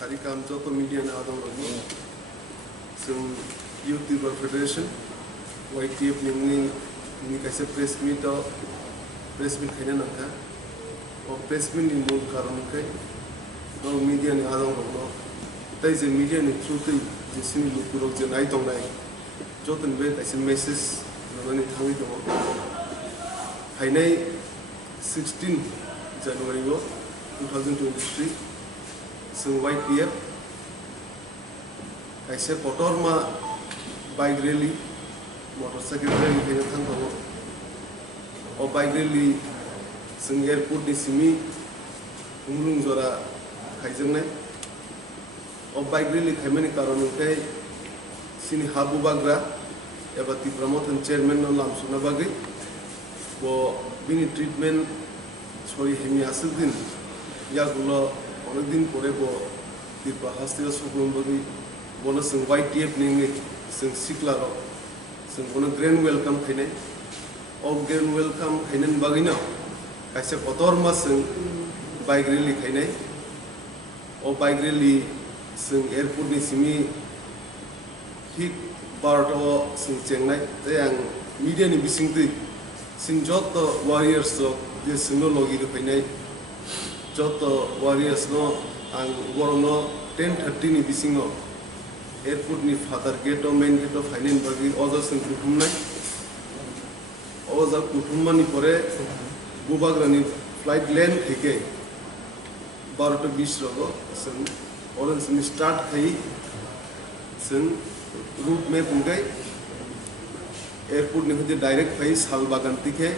Sarikam Joko Media and Adam so Youth People Federation, YTF Nini Nikasa press meet or press meet Kanaka or press meet in Moon Karanke, no media and Adam. There is a media and truth, the Simi Lukuro, the night on night. Jotan Wet as a message, no one is Hainai 16 January 2023. So YTF I say Kotor ma bike rally motorcycle rally kaya thang or bike rally sing airport ni Simi Khumulwng Jora kaijang nai or bike rally kaya ni karon kay sini habu bagra ebati promotion chairman no lam suna bagri bo bini treatment sorry hemi asal din ya gulo অনেক দিন পরে তিরপা হাস্তিরা সুকুমবগি বনো song YTF নিংনি song সিকলার song বনো grand welcome খাইনে ও grand welcome খাইনেন বাগিনা কাইসে কতর মা song bike rally খাইনে ও bike rally song airport নি সিমি ঠিক 12টা সং চেংনাই তে আং মিডিয়া নি বিসিংতি সিং যত ওয়ারিয়ার্স যে সিনো লগি খাইনে Joto warriors no ang no 10:30 ni bisingo airport ni father gate o main gate o fainin bagi others in kutum nai others kutum ni pore bubagra ni flight lane theke 12:20 rogo sen others ni start khai sen route mein pungai airport ni hoje direct khai salbagan tikhe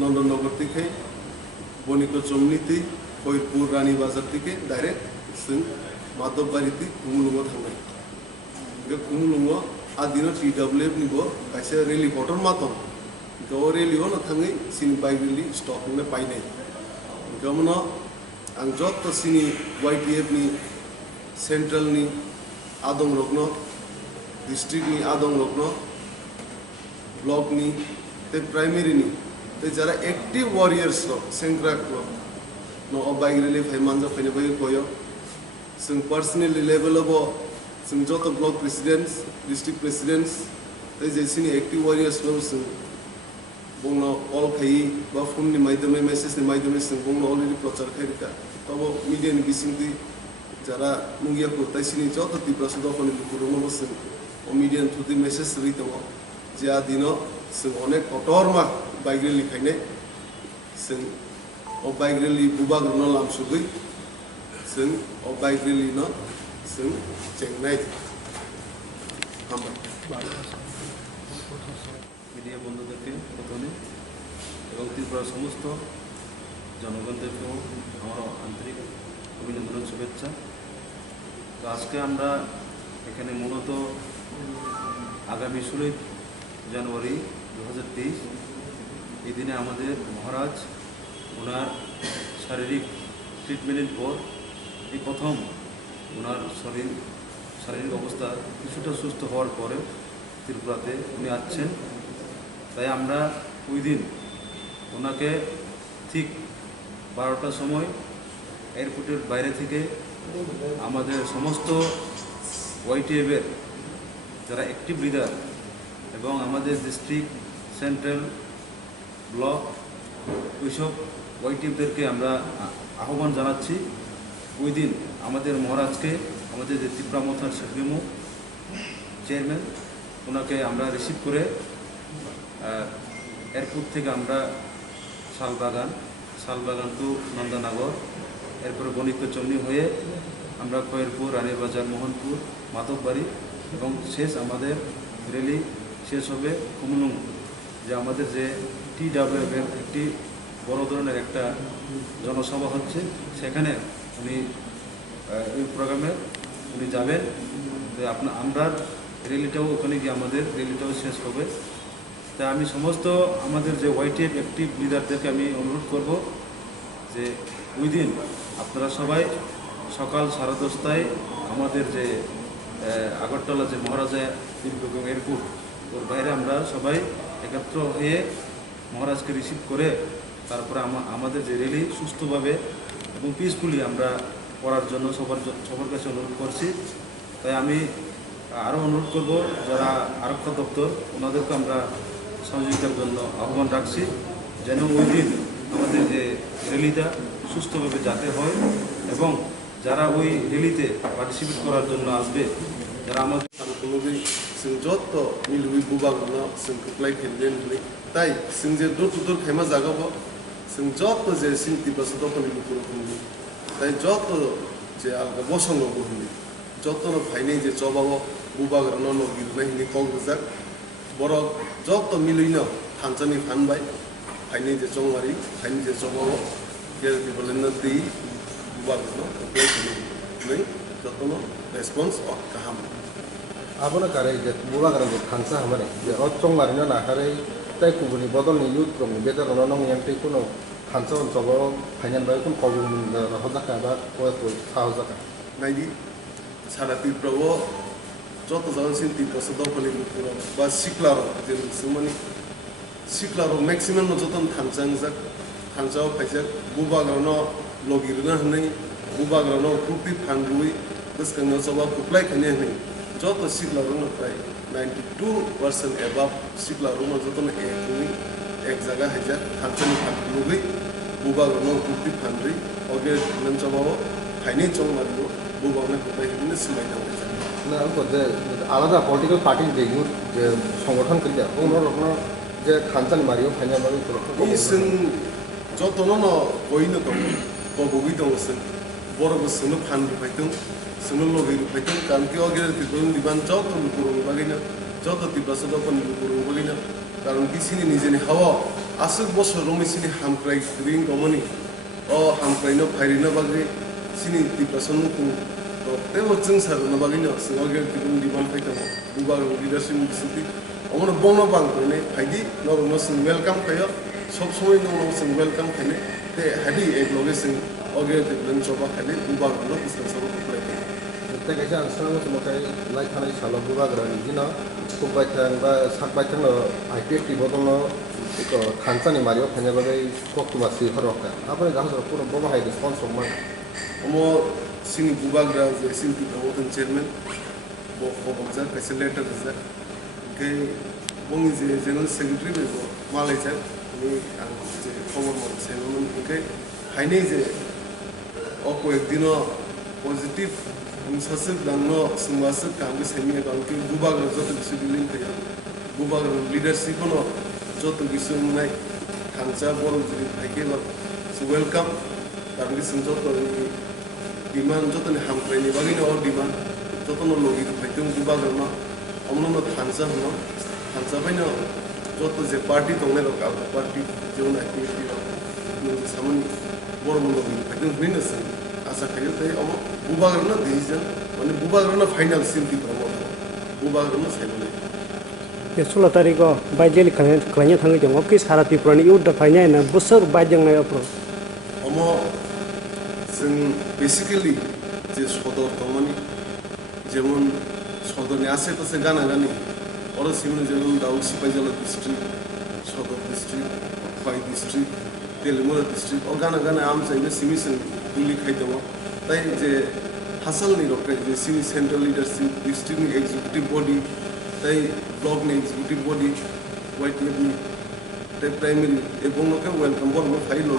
nandanagar tikhe boniko chomniti Kotor Rani Bazar থেকে direct Singh Madhav বাড়িতে কুমুলুঙ্গ থাঙ্গাই গে কুমুলুঙ্গ আদিনো TWF নিব কাছে rally কটর মাতম গো রেলিও না থাঙ্গাই scene bike rally stock নে পাই নাই গমন আং যত সিনি YTF নি সেন্ট্রাল নি আদং রগ্ন ডিস্ট্রিক্ট নি আদং রগ্ন ব্লক নি তে প্রাইমারি নি তে যারা active warriors সেন্ট্রা no bike rally phai manjo phai bai koyo sing personally level abo sing joto block presidents district presidents tai jesini active warriors no sing bongno all khai ba phone ni maidhome message ni maidhome sing bongno already prochar khai ka tabo media ni bisingti jara mungia ko taisini joto tipraso do phone ni kurumo sing o media through the message rito je adino sing onek kotor ma bike rally khaine sing o bike rally bubag no lam sugui sing o bike rally no sing chengnai আমরা media বন্ধুদেরকে প্রথমে এবং ত্রিপুরার সমস্ত জনগণদেরকেও আমার আন্তরিক অভিনন্দন শুভেচ্ছা। তো আজকে আমরা এখানে মূলত আগামী 16 জানুয়ারি 2023 এই দিনে আমাদের মহারাজ ওনার শারীরিক ট্রিটমেন্টের পর এই প্রথম ওনার শারীরিক অবস্থা কিছুটা সুস্থ হওয়ার পরে ত্রিপুরাতে উনি আসছেন। তাই আমরা ওই দিন ওনাকে ঠিক 12টার সময় এয়ারপোর্টের বাইরে থেকে আমাদের সমস্ত YTF-এর যারা অ্যাক্টিভ লিডার এবং আমাদের ডিস্ট্রিক্ট সেন্ট্রাল ব্লক ওইসব YTF-দেরকে আমরা আহ্বান জানাচ্ছি ওই দিন আমাদের মহারাজকে আমাদের যে ত্রিপুরা মথার সুপ্রিমো চেয়ারম্যান ওনাকে আমরা রিসিভ করে এয়ারপোর্ট থেকে আমরা শালবাগান টু নন্দনগর এরপরে বণিক চমনি হয়ে আমরা খয়েরপুর রানীবাজার মোহনপুর মাধববাড়ি এবং শেষ আমাদের র্যালি শেষ হবে খুমুলুং যে আমাদের যে TWF-এর একটি বড় ধরনের একটা জনসভা হচ্ছে সেখানে উনি এই প্রোগ্রামে উনি যাবেন। আমরা র্যালিটাও ওখানে গিয়ে আমাদের র্যালিটাও শেষ হবে। তাই আমি সমস্ত আমাদের যে YTF অ্যাক্টিভ লিডারদেরকে আমি অনুরোধ করব যে ওই দিন আপনারা সবাই সকাল 10:30টায় আমাদের যে আগরতলা যে মহারাজা এয়ারপোর্ট ওর বাইরে আমরা সবাই একত্র হয়ে মহারাজকে রিসিভ করে তারপরে আমাদের যে র্যালি সুস্থভাবে এবং পিসফুলি আমরা করার জন্য সবার কাছে অনুরোধ করছি। তাই আমি আরও অনুরোধ করব যারা আরক্ষা দপ্তর ওনাদেরকে আমরা সহযোগিতার জন্য আহ্বান রাখছি, যেন ওই দিন আমাদের যে র্যালিটা সুস্থভাবে যাতে হয় এবং যারা ওই র্যালিতে পার্টিসিপেট করার জন্য আসবে, যারা আমাদের যত মিলুই বুবাগनो जों khwlaijakha होननाय তাই जों जे दर टु दर खायमा जागाबो जों যত যে सिन्ति बासदफोरनि बुकुरफोरनि তাই যত যে आलगा बसंगबो होननाय যতनो फायनाय जे जबाबो बुबाग्रानो नगिरनाय होननाय कलगजाक बरक যত मिलुइनो थानसानि फानबाय फायनाय जे जंगारि फायनाय जे जबाबो गेरति बोलेनो दै बुबाग्रानो khwlaijakha होननाय যতनो रेसपन्स गाहाम Abona kare je bubagrang je khangsa hamare je otchong marina na kare tai kubuni bodol ni youth prong beta rono nong yang tai kuno khangsa on sobo phainyan bai kun kobung na hojaka ba ko sahojaka naidi sarati probo joto jan sinti posodo poli puro ba siklaro je sumani siklaro maximum no joton thangsang jak thangsao phaijak bubagrano logirna hnai bubagrano kupi phangrui beskangno soba khwlaijakha hnai যত সিকলারুনো প্রায় 92% এবাব সিকলারুনো যত এক জায়গা হাজার থানসানি ফানলুগৈ বুবাগনো কুপি ফানরি অগে নঞ্চবাও ফাইনি চংমারিও বুবাগনো কোপাই হিনে সিমাই দাও না আলকো যে আলাদা পলিটিক্যাল পার্টি যে ইউথ যে সংগঠন করিয়া ওনো রকম যে খানসানি মারিও ফাইনা মারি ইসিন যতনো কইনো দং ববুগৈ দং সিন বড় সনো ফানরি ফাইতং Sunul logi rupaitun kan ki ogere tipurung diban joto lupurung bagina joto tipasodo pon lupurung bagina karon ki sini nijeni hawa asuk bosor romi sini hamkrai ring gomoni o hamkrai no phairi no bagri sini tipason ku to tebo jung sar no bagina ogere tipurung diban paitan ubag leadership siti omono bono bang kone phaidi no no sing welcome kayo sob somoy no sing welcome khane te hadi ek loge sing ogere tipurung soba khane ubag no istan soba khane Kita kisah sekarang semua kayak like hari salam bubagrang ini na kubaitan ba sakbaitan lo IPF di botol lo itu kansan ni Mario hanya bagai waktu masih horokkan. Apa yang dah pun bawa hai respons semua. Omo sini bubagrang je sini promotion chairman bo bangsa kasih letter kasih ke bongi je general secretary bego malai je ini ang je former chairman ke hai ni je aku ekdino positif Unsasuk dangno sumwasuk kami semi akan ke bubagrang joto bisu bilin kaya bubagrang leadership no joto bisu munai khangsa boro jiri thaike ba so welcome kami joto demand joto ni hamkrai ni bagina or demand joto no logi phaitung bubagrang no omno no khangsa no khangsa baino joto je party tongne ro ka party jeuna activity no samani boro no logi phaitung minus asa kayo tai omo bubagrang na decision mane bubagrang na final sinti promo bubagrang na saibole ye 16 तारिख को बाइजेल खलाइया थांगे जंग के सारा तिपुरानि इउट दा फाइनाय ना बोसोर बाइजों नाय अप्रो omo जों बेसिकली जे सदर दंमोन जेमन सदरनि आसेपासे गाना गानि और सिमन जेमन दाउ सिपाइजाला डिस्ट्रिक्ट सदर डिस्ट्रिक्ट फाइ डिस्ट्रिक्ट तेलमुरा डिस्ट्रिक्ट और गाना गाना आम चाहिए सिमी जों गुली खाइदों ताई जे हासल नि रखे जे सिमी सेंट्रल लीडरशिप डिस्ट्रिक्ट नि एग्जीक्यूटिव बॉडी ताई ब्लॉक नि एग्जीक्यूटिव बॉडी वाइट लेबनी ताई प्राइमरी एबं नके वेलकम बरबो फाइल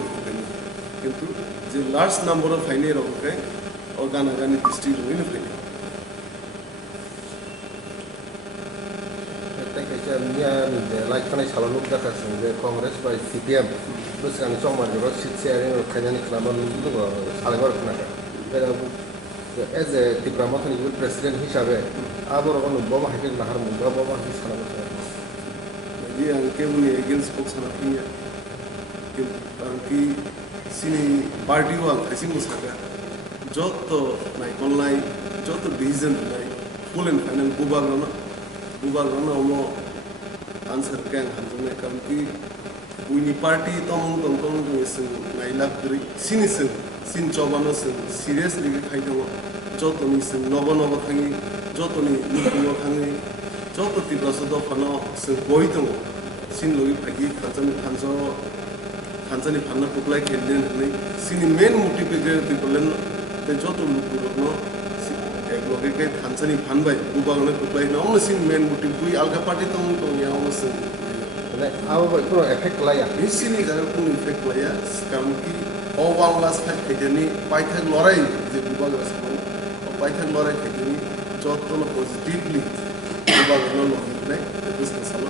किंतु जे लार्ज नंबर ऑफ फाइने रखे और गाना गानी डिस्ट्रिक्ट नि फाइने Kita niya like kanai salam lu dah kasih je Kongres by CPM terus kan cuma juga sit sharing kayaknya ni kelama lu tu saling orang kena kan as a diplomat ni president hisabe abor orang bawa hasil nahar muda bawa hasil salam jadi yang kemuni against folks na punya कि सिनी party वाल ऐसी moussaka जो तो नाइ online जो तो decision नाइ फुल एंड फाइनल बुबाग्राना ओमो आंसर कैंग हमने कम कि उनी पार्टी तमंग सिंग नाइ लाकरी सिनी सिन चौबानो सिंग सीरियसली खाइदो जो तो नि सिंग नव थांगी जो तो नि लुकुनो थांगी जो तो तिब्रासो दफानो सिंग बय दङ सिन लगी फाइदि खानसानि फानना खुबलाय खेलदेन नै सिनि मेन मोटिवेटेड पिपलन যত লোকগুলো একলগে খানসানি ফানবাই বুবাগনে খুবলাই নাও সিন মেন বুটি বুই আলগা পার্টি তো ইয়াও সিন মানে আবো কোনো এফেক্ট লায়া নিশ্চিনি যারা কোনো ইফেক্ট লায়া কারণ কি অবাংলা সাইড খেজেনি পাইথাক লড়াই যে বুবাগরা সামনে পাইথাক লড়াই খেজেনি যত পজিটিভলি বুবাগনে লড়াই বুঝতে সালো